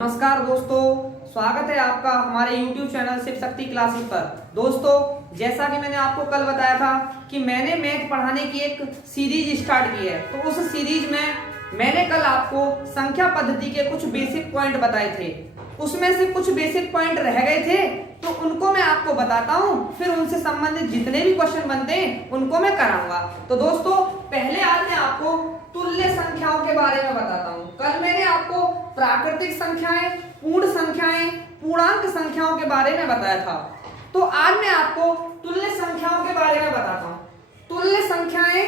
नमस्कार दोस्तों, स्वागत है आपका हमारे YouTube channel Shiv Shakti classes पर। दोस्तों, जैसा कि मैंने आपको कल बताया था कि मैंने मैथ पढ़ाने की एक सीरीज स्टार्ट की है, तो उस सीरीज में मैंने कल आपको संख्या पद्धति के कुछ बेसिक पॉइंट बताए थे। उसमें से कुछ बेसिक पॉइंट रह गए थे, तो उनको मैं आपको बताता हूँ, फिर उनसे संबंधित जितने भी क्वेश्चन बनते हैं उनको मैं कराऊंगा। तो दोस्तों, पहले आज मैं आपको तुल्य संख्याओं के बारे में बताता हूँ। कल मैंने आपको प्राकृतिक संख्याएं, पूर्ण संख्याएं, पूर्णांक संख्याओं के बारे में बताया था, तो आज मैं आपको तुल्य संख्याओं के बारे में बताता हूँ। तुल्य संख्याएं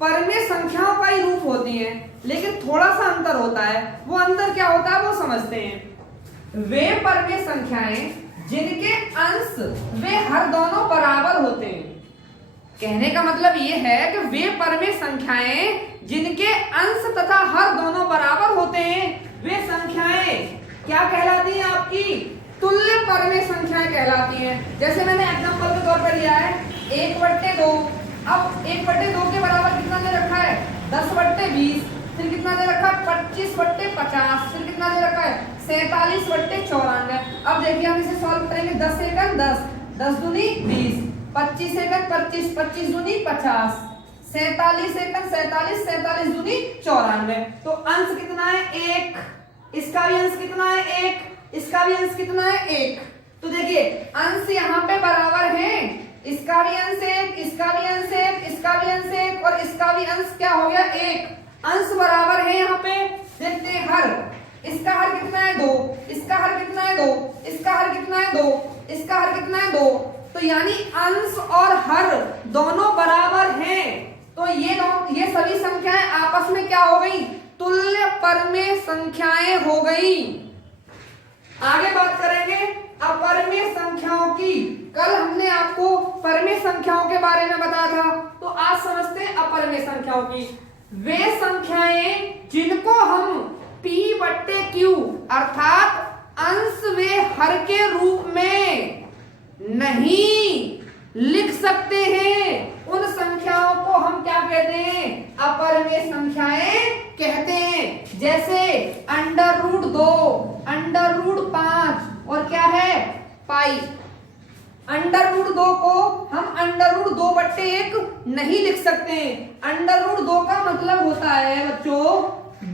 परमेय संख्याओं का ही रूप होती हैं, लेकिन थोड़ा सा अंतर होता है। वो अंतर क्या होता है वो समझते हैं। वे परमेय संख्याएं जिनके अंश वे हर दोनों बराबर होते हैं। कहने का मतलब ये है कि वे परमेय संख्याएं जिनके अंश तथा हर दोनों बराबर होते हैं, वे संख्याएं क्या कहलाती हैं? आपकी तुल्य परमेय संख्याएं कहलाती हैं। जैसे मैंने एग्जांपल के तौर पर लिया है 1/2। अब 1/2 के बराबर कितना दे रखा है? 10/20। फिर कितना दे रखा है? 25/50। फिर कितना दे रखा है? 47/94। अब देखिए हम इसे सॉल्व करेंगे। 10 सेकंड 10, 10 दूनी 20, 25 सेकंड 25, 25 दूनी 50, 47 सेकंड 47, 47 दूनी 94। तो अंश कितना है? 1। इसका भी अंश कितना है? 1। इसका भी अंश कितना है? 1। तो देखिए अंश यहाँ पे बराबर है। इसका भी अंश 1, इसका भी अंश 1, इसका भी अंश 1 और इसका भी अंश क्या हो गया? 1। अंश बराबर है। यहाँ पे देखते हैं हर। इसका हर कितना है? 2। इसका हर कितना है? 2। इसका हर कितना है? 2। इसका हर कितना है? 2। तो यानी अंश और हर दोनों बराबर हैं। तो ये सभी संख्याएं आपस में क्या हो गई? तुल्य परमेय संख्याएं हो गई। आगे बात करेंगे अपरमेय संख्याओं की। कल हमने आपको परमेय संख्याओं के बारे में बताया था, तो आज समझते हैं अपरमेय संख्याओं की। वे संख्याएं जिनको हम P/Q अर्थात अंश वे हर के रूप में नहीं लिख सकते हैं, उन संख्याओं को हम क्या कहते हैं? अपरमेय संख्याएं कहते हैं। जैसे √2, √5 और क्या है? पाई। √2 को हम √2/1 नहीं लिख सकते हैं। √2 का मतलब होता है बच्चों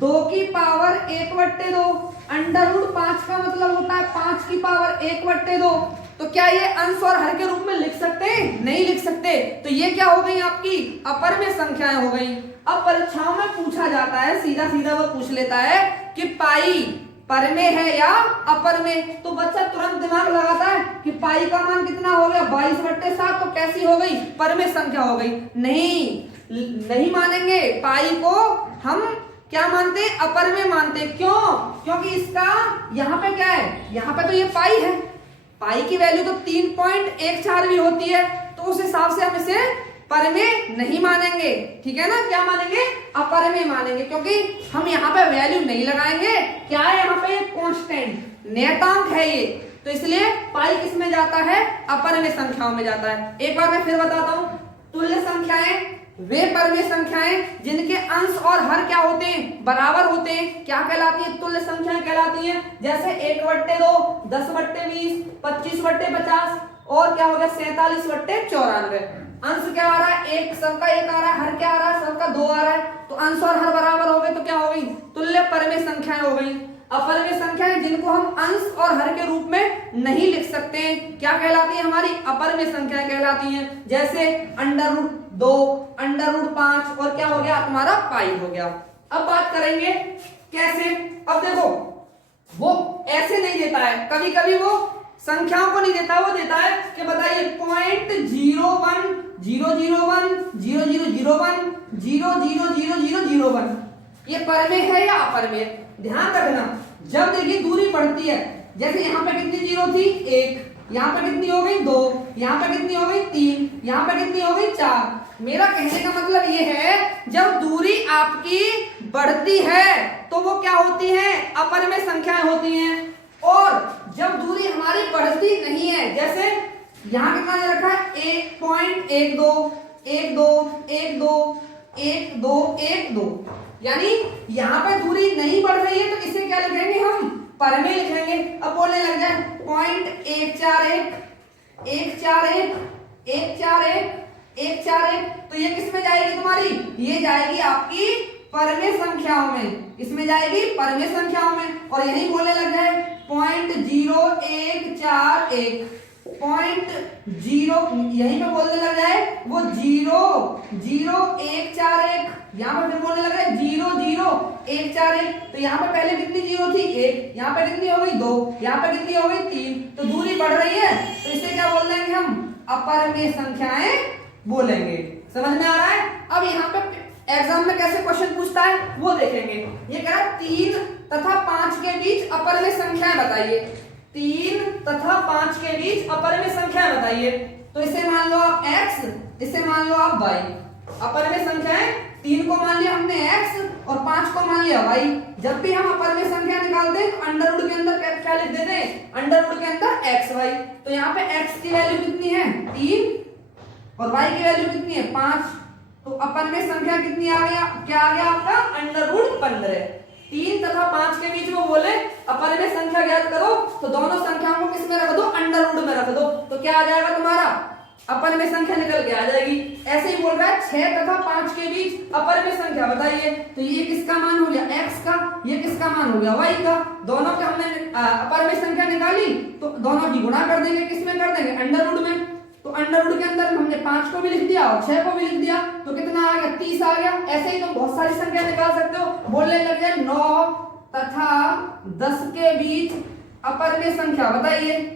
2 की पावर 1/2। √5 का मतलब होता है 5 की पावर 1/2। तो क्या ये अंश और हर के रूप में लिख सकते हैं? नहीं लिख सकते। तो ये क्या हो गई? आपकी अपरमेय संख्याएं हो गई। अब परीक्षाओं में पूछा जाता है, सीधा सीधा वो पूछ लेता है कि पाई परमेय है या अपरमेय। तो बच्चा तुरंत दिमाग लगाता है कि पाई का मान कितना हो गया? 22/7। तो कैसी हो गई? परमेय संख्या हो गई। नहीं मानेंगे। पाई को हम क्या मानते हैं? अपरमेय मानते हैं। क्यों? क्योंकि इसका यहाँ पे क्या है? यहाँ पे तो ये पाई है। पाई की वैल्यू तो 3.14 भी होती है, तो उस हिसाब से हम इसे परमेय नहीं मानेंगे। ठीक है ना? क्या मानेंगे? अपरमेय मानेंगे, क्योंकि हम यहाँ पे वैल्यू नहीं लगाएंगे। क्या है यहाँ पे? कांस्टेंट, नियतांक है ये। तो इसलिए पाई किस में जाता है? अपरमेय संख्याओं में जाता है। एक बार मैं फिर बताता हूँ। तुल्य संख्याएं वे परमेय संख्याएं जिनके अंश और हर क्या होते हैं? बराबर होते हैं। क्या कहलाती है? तुल्य संख्याएं कहलाती हैं। जैसे 1/2, 10/20, 25/50 और क्या हो गया? 47/94। अंश क्या आ रहा है? 1, सबका 1 आ रहा है। हर क्या आ रहा है? सबका 2 आ रहा है। तो अंश और हर बराबर हो गए, तो क्या हो गई? तुल्य परमेय संख्याएं हो गई। अपरमेय संख्याएं जिनको हम अंश और हर के रूप में नहीं लिख सकते हैं, क्या कहलाती है? हमारी अपरमेय संख्याएं कहलाती हैं। जैसे √2, √5 और क्या हो गया? तुम्हारा पाई हो गया। अब बात करेंगे कैसे। अब देखो वो ऐसे नहीं देता है, कभी कभी वो संख्याओं को नहीं देता, वो देता है कि बताइए 0.01 001 0001 00001। ये परमेय है या अपरमेय? ध्यान रखना, जब देखिए दूरी बढ़ती है, जैसे यहाँ पे कितनी जीरो थी? 1। यहाँ पे कितनी हो गई? 2। यहाँ पे कितनी हो गई? 3। यहाँ पे कितनी हो गई? 4। मेरा कहने का मतलब ये है, जब दूरी आपकी बढ़ती है तो वो क्या होती है? अपरमेय संख्याएं होती हैं। और जब दूरी हमारी बढ़ती नहीं है, जैसे यहाँ कितना दे रखा है? 1.12 1 2 1 2 1 2 1 2, यानी यहाँ पे दूरी नहीं बढ़ रही है, तो इसे क्या लिखेंगे हम? पर में लिखेंगे। अब बोलने लग जाए 0.141 141 141 141, तो ये किस में जाएगी तुम्हारी? ये जाएगी आपकी परमे संख्याओं में, इसमें जाएगी परमे संख्याओं में। और यही बोलने लग जाए 0.0141 0 यहीं पे बोलने लग जाए वो 00141, यहाँ पे फिर बोलने लग जाए 00141। तो यहाँ पे पहले कितनी जीरो थी? 1, यहाँ पे कितनी हो गई? 2, यहाँ पे कितनी हो गई? 3। तो दूरी बढ़ रही है, तो इसे क्या बोल देंगे हम? अपरमेय संख्याएं बोलेंगे। समझ में आ रहा है? अब यहाँ पे एग्जाम में कैसे क्वेश्चन पूछता है वो देखेंगे। ये कह रहा है 3 तथा 5 के बीच अपरमेय संख्याएं बताइए। 3 तथा 5 के बीच अपरमेय संख्याएं बताइए। तो इसे मान लो आप x, इसे मान लो आप y। अपरमेय संख्याएं 3 को मान लिया हमने x और 5 को मान लिया y। जब भी हम अपरमेय संख्या निकालते हैं तो अंडर रूट के अंदर क्या लिख देते हैं? अंडर रूट के अंदर xy। तो यहाँ पे x की वैल्यू कितनी है? 3 और y की वैल्यू कितनी है? 5। तो अपरमेय संख्या कितनी आ गया? क्या आ गया आपका? Under root 15। 3 तथा 5 के बीच में बोले अपरमेय संख्या ज्ञात करो, तो दोनों संख्याओं को किस में रख दो? अंडर रूट में रख दो। तो क्या आ जाएगा तुम्हारा? अपरमेय संख्या निकल के आ जाएगी। ऐसे ही बोल रहा है 6 तथा 5 के बीच अपरमेय संख्या बताइए। तो ये किसका मान हो गया? x का। ये किसका मान हो गया? y का। दोनों के हमने अपरमेय संख्या निकाली, तो दोनों की गुणा कर देंगे। किस में कर देंगे? अंडर रूट में। तो अंडर रूट के अंदर हमने 5 को भी लिख दिया और 6 को भी लिख दिया, तो कितना आ गया? 30 आ गया। ऐसे ही तुम बहुत सारी संख्या निकाल सकते हो। बोलने लग जाए 9 तथा 10 के बीच अपरमेय संख्या बताइए।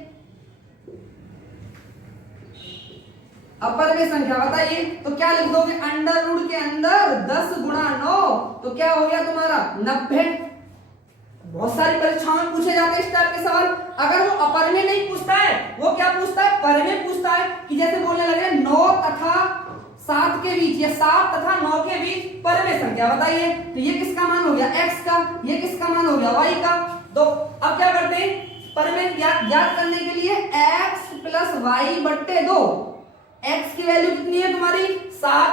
अपरमेय संख्या बताइए, तो क्या लिख दोगे? अंडर रूट के अंदर 10 गुणा 9, तो क्या हो गया तुम्हारा? 90। बहुत सारी परीक्षाओं में पूछे जाते हैं इस टाइप के सवाल। अगर वो अपरमेय नहीं पूछता है, वो क्या पूछता है? परमेय पूछता है। कि जैसे बोलने लगे 9 तथा 7 के बीच या 7 तथा 9 के बीच परमेय संख्या बताइए। तो ये किसका मान हो गया? x का। ये किसका मान हो गया? y का। तो अब क्या करते हैं? परमेय ज्ञात करने के लिए x प्लस y बट्टे 2। x की वैल्यू कितनी है तुम्हारी? 7।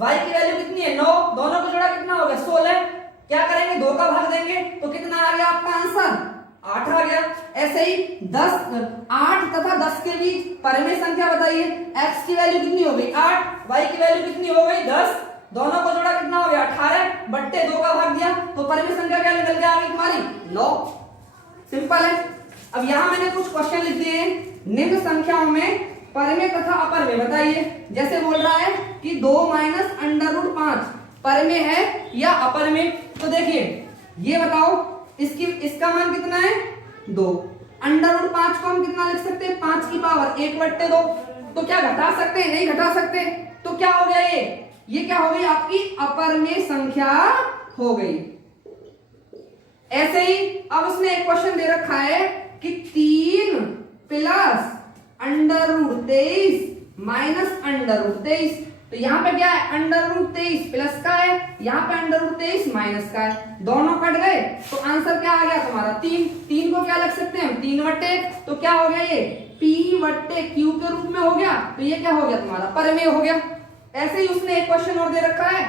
y की वैल्यू कितनी है? 9। दोनों को जोड़ा कितना हो गया? 16। क्या करेंगे? 2 का भाग देंगे, तो कितना आ गया आपका आंसर? 8 आ गया। ऐसे ही 8 तथा 10 के बीच परमेय संख्या बताइए। x की वैल्यू कितनी हो गई? 8। y की वैल्यू कितनी हो गई? 10। दोनों को जोड़ा कितना हो गया? 18 बट्टे 2 का भाग दिया, तो परमेय संख्या क्या निकल के आ गई तुम्हारी? 9। सिंपल है। अब यहाँ मैंने कुछ क्वेश्चन लिख दिए। निम्न संख्याओं में परमेय तथा अपरमेय बताइए। जैसे बोल रहा है कि 2 माइनस अंडर रूट 5 परमेय है या अपरमेय। तो देखिए ये बताओ, इसका मान कितना है? 2। अंडर रूट 5 को हम कितना लिख सकते हैं? 5 की पावर 1 बट्टे 2। तो क्या घटा सकते हैं? नहीं घटा सकते। तो क्या हो गया? ये क्या हो गई? आपकी अपरमेय संख्या हो गई। ऐसे ही अब उसने एक क्वेश्चन दे रखा है कि 3 plus under root 23 minus under root 23। तो यहाँ पे क्या है? अंडर रूट 23 प्लस का है, यहाँ पे अंडर रूट 23 माइनस का है। दोनों कट गए, तो आंसर क्या आ गया तुम्हारा? 3। 3 को क्या लिख सकते हैं? 3 बट्टे 1। तो क्या हो गया? ये p बट्टे q के रूप में हो गया। तो ये क्या हो गया तुम्हारा? परमेय हो गया। ऐसे ही उसने एक क्वेश्चन और दे रखा है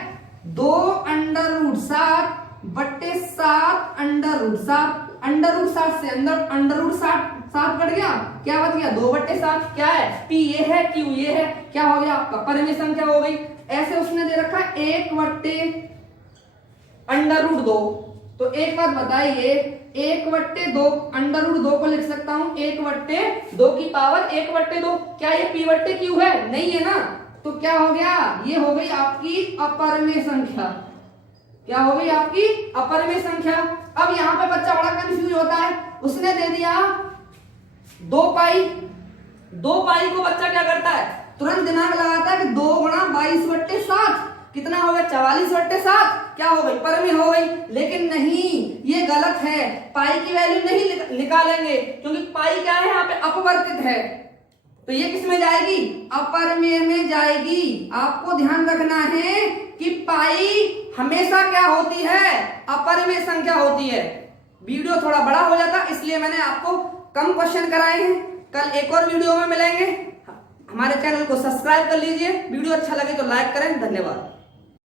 2 अंडर रूट 7 बट्टे 7 अंडर रूट 7। अंडर रूट 7 से अंडर रूट 7 कट गया, क्या बच गया? 2 बट्टे 7। क्या है? p ये है, q ये है। क्या हो गया आपका? परमेय संख्या हो गई। ऐसे उसने दे रखा है 1 बट्टे अंडर रूट 2। तो एक बात बताइए, 1 बट्टे 2 अंडर रूट 2 को लिख सकता हूं 1 बट्टे 2 की पावर 1 बट्टे 2। क्या ये p बट्टे q है? नहीं है ना। तो क्या हो गया? ये हो गई आपकी अपरमेय संख्या। क्या हो गई? आपकी अपरमेय संख्या। अब यहाँ पे बच्चा बड़ा कंफ्यूज होता है। उसने दे दिया 2 पाई को बच्चा क्या करता है? तुरंत दिमाग लगाता है कि 2 गुणा 22 बट्टे 7 कितना हो गया? 44 बट्टे 7। क्या हो गई? परमेय हो गई। लेकिन नहीं, ये गलत है। पाई की वैल्यू नहीं निकालेंगे, क्योंकि पाई क्या है? यहाँ पे अपवर्तित है। तो ये किस में जाएगी? अपरमेय में जाएगी। आपको ध्यान रखना है कि पाई हमेशा क्या होती है? अपरमेय संख्या होती है। वीडियो थोड़ा बड़ा हो जाता, इसलिए मैंने आपको कम क्वेश्चन कराए हैं। कल एक और वीडियो में मिलेंगे। हमारे चैनल को सब्सक्राइब कर लीजिए। वीडियो अच्छा लगे तो लाइक करें। धन्यवाद।